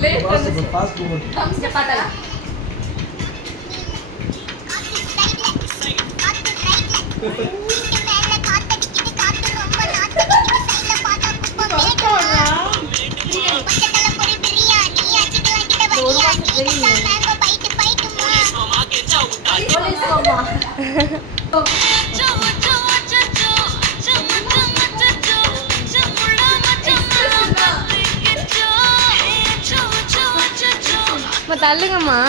fast movement இங்க பாத்தல தள்ளுங்கம்மா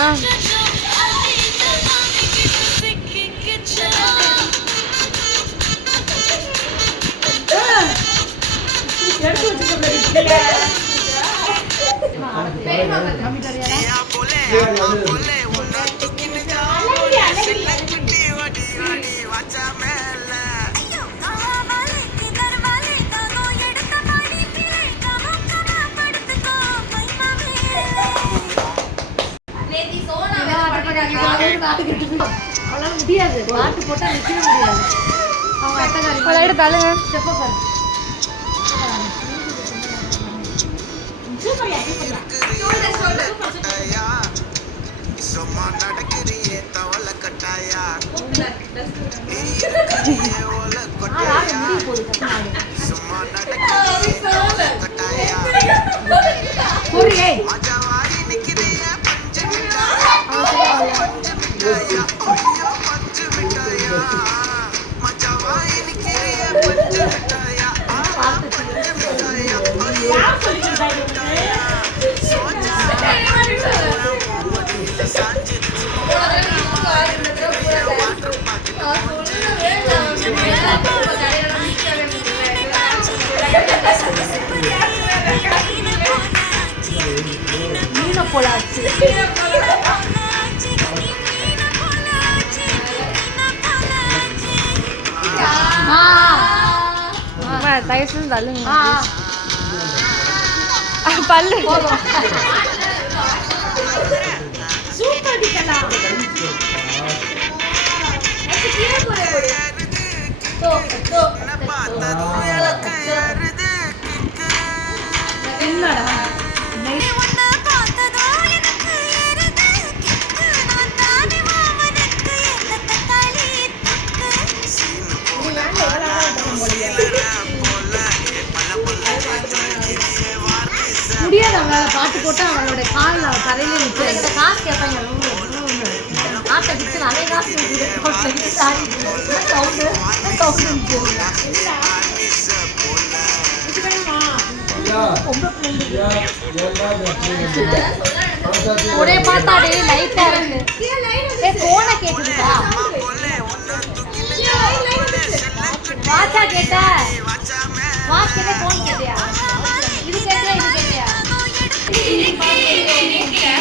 முடியாது பாட்டு போட்டா நிக்க முடியாது அவங்க அட்டகாரி தள்ளுங்க ஸ்டெப் பாரு சூப்பர் சும்மா நடக்கிறியே தவள கட்டாயா சும்மா நடக்கிறியே தவள கட்டாயா மஜாவாடி நிக்கிறியே பஞ்சு மிட்டாயா பஞ்சு மிட்டாயா மஜாவாடி நிக்கிறியே பஞ்சு மிட்டாயா பஞ்சு மிட்டாயா பஞ்சு மிட்டாயா சோஜா சாஞ்சி மீன போலாச்சு தயசு தள்ளுங்க பல்லு சூப்பர் டிக்கலாம் என்னடா முடியாது அவங்களால பாட்டு போட்டு அவங்களோட கால் கரையில நிற்கிற காசு கேட்பாங்க ஆட்டை கிச்சு நிறைய காசு ஒரே பார்த்தாடே லைட்டா இருக்கு போன கேக்குதுக்கா வாட்சா கேட்ட வாட்ச் கேட்ட போன் கேட்டியா இது கேட்டியா இது கேட்டியா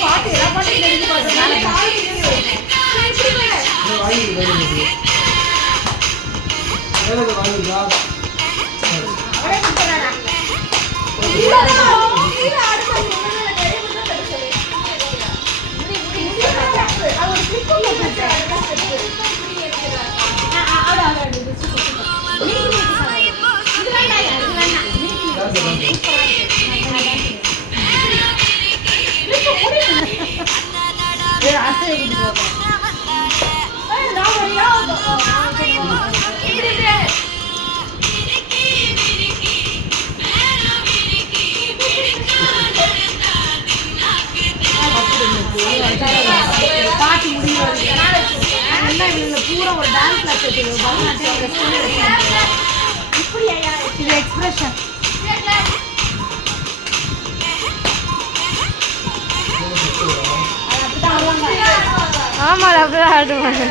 பாட்டு எல்லா பாட்டு பாட்டி முடிவு பூரா ஒரு டான்ஸ் கிளாஸ் இது எக்ஸ்பிரஷன் ஆமா அப்படிதான் ஆடுவாங்க